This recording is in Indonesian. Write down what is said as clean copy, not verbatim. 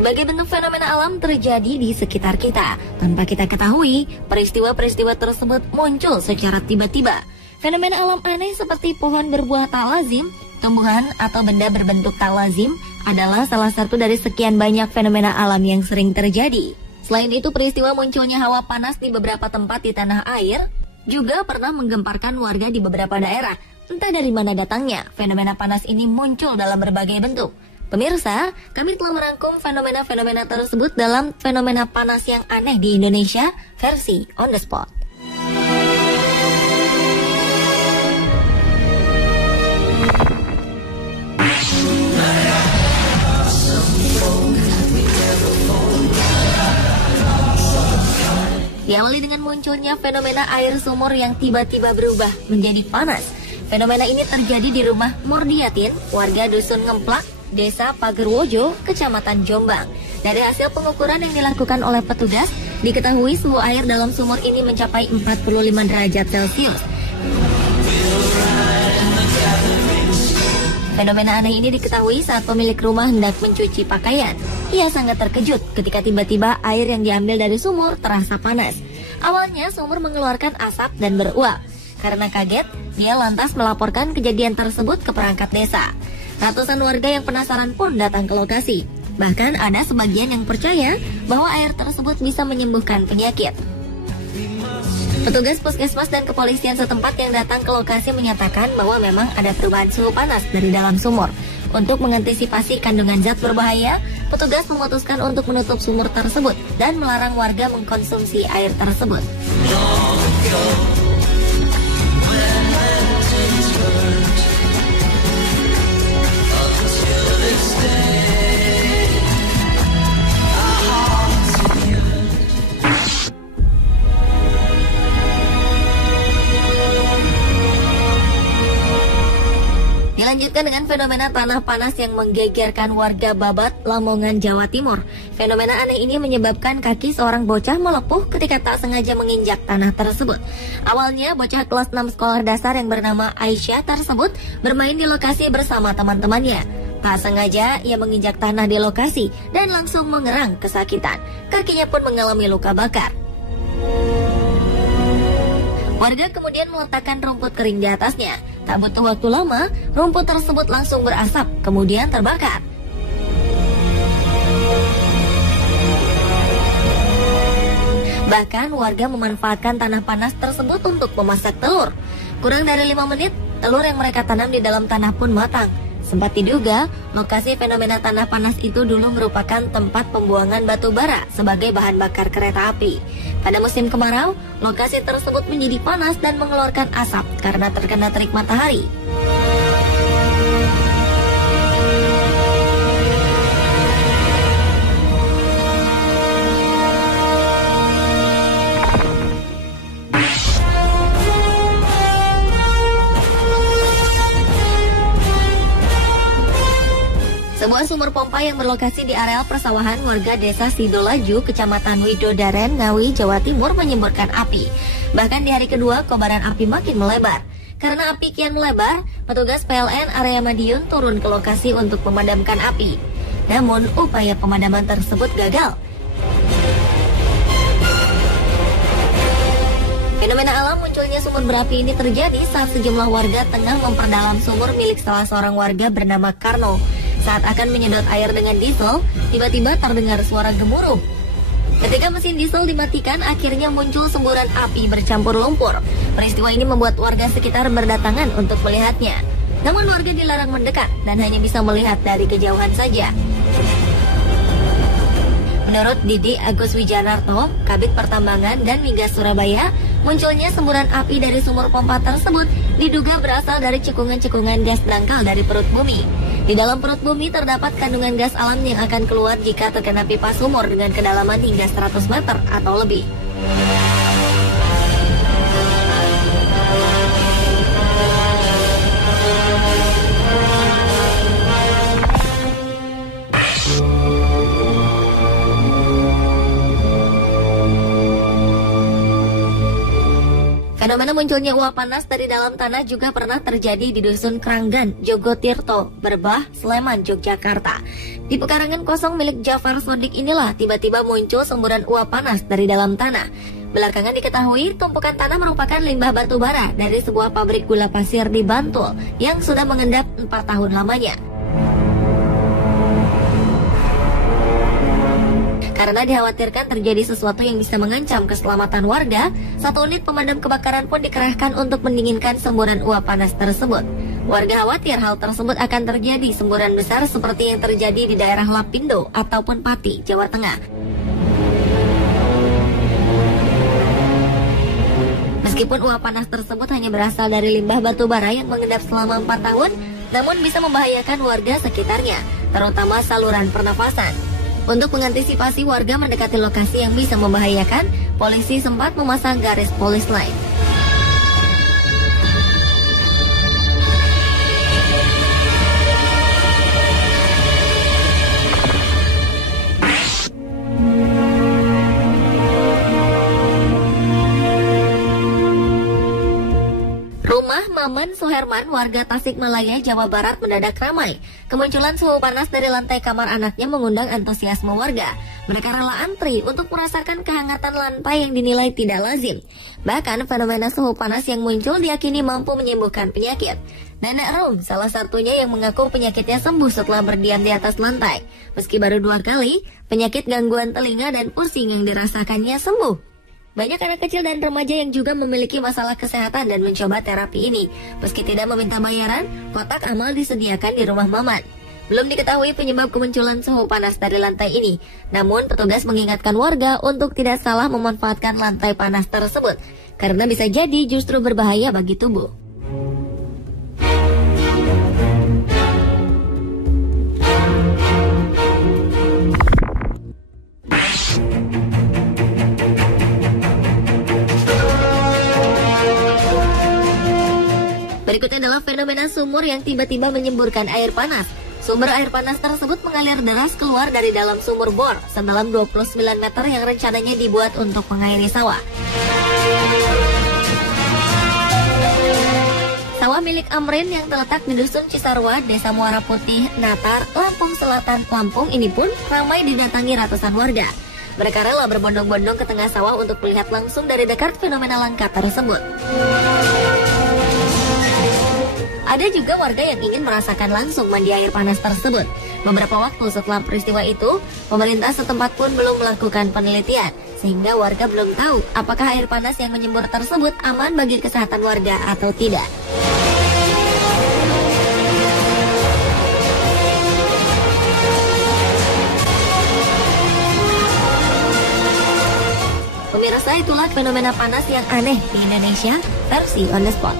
Berbagai bentuk fenomena alam terjadi di sekitar kita. Tanpa kita ketahui, peristiwa-peristiwa tersebut muncul secara tiba-tiba. Fenomena alam aneh seperti pohon berbuah tak lazim, tumbuhan atau benda berbentuk tak lazim adalah salah satu dari sekian banyak fenomena alam yang sering terjadi. Selain itu, peristiwa munculnya hawa panas di beberapa tempat di tanah air juga pernah menggemparkan warga di beberapa daerah. Entah dari mana datangnya, fenomena panas ini muncul dalam berbagai bentuk. Pemirsa, kami telah merangkum fenomena-fenomena tersebut dalam fenomena panas yang aneh di Indonesia versi On The Spot. Diawali dengan munculnya fenomena air sumur yang tiba-tiba berubah menjadi panas. Fenomena ini terjadi di rumah Murdiatin, warga Dusun Ngemplak, Desa Pagerwojo, Kecamatan Jombang. Dari hasil pengukuran yang dilakukan oleh petugas, diketahui suhu air dalam sumur ini mencapai 45 derajat Celcius. Fenomena aneh ini diketahui saat pemilik rumah hendak mencuci pakaian. Ia sangat terkejut ketika tiba-tiba air yang diambil dari sumur terasa panas. Awalnya sumur mengeluarkan asap dan beruap. Karena kaget, dia lantas melaporkan kejadian tersebut ke perangkat desa. Ratusan warga yang penasaran pun datang ke lokasi. Bahkan ada sebagian yang percaya bahwa air tersebut bisa menyembuhkan penyakit. Petugas puskesmas dan kepolisian setempat yang datang ke lokasi menyatakan bahwa memang ada perubahan suhu panas dari dalam sumur. Untuk mengantisipasi kandungan zat berbahaya, petugas memutuskan untuk menutup sumur tersebut dan melarang warga mengkonsumsi air tersebut. Dilanjutkan dengan fenomena tanah panas yang menggegerkan warga Babat, Lamongan, Jawa Timur. Fenomena aneh ini menyebabkan kaki seorang bocah melepuh ketika tak sengaja menginjak tanah tersebut. Awalnya, bocah kelas 6 sekolah dasar yang bernama Aisyah tersebut bermain di lokasi bersama teman-temannya. Tak sengaja, ia menginjak tanah di lokasi dan langsung mengerang kesakitan. Kakinya pun mengalami luka bakar. Warga kemudian meletakkan rumput kering di atasnya. Tak butuh waktu lama, rumput tersebut langsung berasap, kemudian terbakar. Bahkan warga memanfaatkan tanah panas tersebut untuk memasak telur. Kurang dari 5 menit, telur yang mereka tanam di dalam tanah pun matang. Sempat diduga, lokasi fenomena tanah panas itu dulu merupakan tempat pembuangan batu bara sebagai bahan bakar kereta api. Pada musim kemarau, lokasi tersebut menjadi panas dan mengeluarkan asap karena terkena terik matahari. Sebuah sumur pompa yang berlokasi di areal persawahan warga desa Sidolaju, Kecamatan Widodaren, Ngawi, Jawa Timur menyemburkan api. Bahkan di hari kedua, kobaran api makin melebar. Karena api kian melebar, petugas PLN area Madiun turun ke lokasi untuk memadamkan api. Namun, upaya pemadaman tersebut gagal. Fenomena alam munculnya sumur berapi ini terjadi saat sejumlah warga tengah memperdalam sumur milik salah seorang warga bernama Karno. Saat akan menyedot air dengan diesel, tiba-tiba terdengar suara gemuruh. Ketika mesin diesel dimatikan, akhirnya muncul semburan api bercampur lumpur. Peristiwa ini membuat warga sekitar berdatangan untuk melihatnya. Namun warga dilarang mendekat dan hanya bisa melihat dari kejauhan saja. Menurut Didi Agus Wijanarto, Kabid Pertambangan dan Migas Surabaya, munculnya semburan api dari sumur pompa tersebut diduga berasal dari cekungan-cekungan gas dangkal dari perut bumi. Di dalam perut bumi terdapat kandungan gas alam yang akan keluar jika terkena pipa sumur dengan kedalaman hingga 100 meter atau lebih. Fenomena Fenomena munculnya uap panas dari dalam tanah juga pernah terjadi di Dusun Kranggan, Jogotirto, Berbah, Sleman, Yogyakarta. Di pekarangan kosong milik Jafar Sodik inilah tiba-tiba muncul semburan uap panas dari dalam tanah. Belakangan diketahui tumpukan tanah merupakan limbah batu bara dari sebuah pabrik gula pasir di Bantul yang sudah mengendap 4 tahun lamanya. Karena dikhawatirkan terjadi sesuatu yang bisa mengancam keselamatan warga, 1 unit pemadam kebakaran pun dikerahkan untuk mendinginkan semburan uap panas tersebut. Warga khawatir hal tersebut akan terjadi semburan besar seperti yang terjadi di daerah Lapindo ataupun Pati, Jawa Tengah. Meskipun uap panas tersebut hanya berasal dari limbah batu bara yang mengendap selama 4 tahun, namun bisa membahayakan warga sekitarnya, terutama saluran pernafasan. Untuk mengantisipasi warga mendekati lokasi yang bisa membahayakan, polisi sempat memasang garis polis line. Rumah Maman Suherman, warga Tasikmalaya, Jawa Barat mendadak ramai. Kemunculan suhu panas dari lantai kamar anaknya mengundang antusiasme warga. Mereka rela antri untuk merasakan kehangatan lantai yang dinilai tidak lazim. Bahkan fenomena suhu panas yang muncul diyakini mampu menyembuhkan penyakit. Nenek Rum salah satunya yang mengaku penyakitnya sembuh setelah berdiam di atas lantai. Meski baru 2 kali, penyakit gangguan telinga dan pusing yang dirasakannya sembuh. Banyak anak kecil dan remaja yang juga memiliki masalah kesehatan dan mencoba terapi ini. Meski tidak meminta bayaran, kotak amal disediakan di rumah Maman. Belum diketahui penyebab kemunculan suhu panas dari lantai ini. Namun petugas mengingatkan warga untuk tidak salah memanfaatkan lantai panas tersebut, karena bisa jadi justru berbahaya bagi tubuh. Berikutnya adalah fenomena sumur yang tiba-tiba menyemburkan air panas. Sumber air panas tersebut mengalir deras keluar dari dalam sumur bor sedalam 29 meter yang rencananya dibuat untuk mengairi sawah. Sawah milik Amrin yang terletak di Dusun Cisarua, Desa Muara Putih, Natar, Lampung Selatan, Lampung ini pun ramai didatangi ratusan warga. Mereka rela berbondong-bondong ke tengah sawah untuk melihat langsung dari dekat fenomena langka tersebut. Ada juga warga yang ingin merasakan langsung mandi air panas tersebut. Beberapa waktu setelah peristiwa itu, pemerintah setempat pun belum melakukan penelitian, sehingga warga belum tahu apakah air panas yang menyembur tersebut aman bagi kesehatan warga atau tidak. Pemirsa, itulah fenomena panas yang aneh di Indonesia versi On The Spot.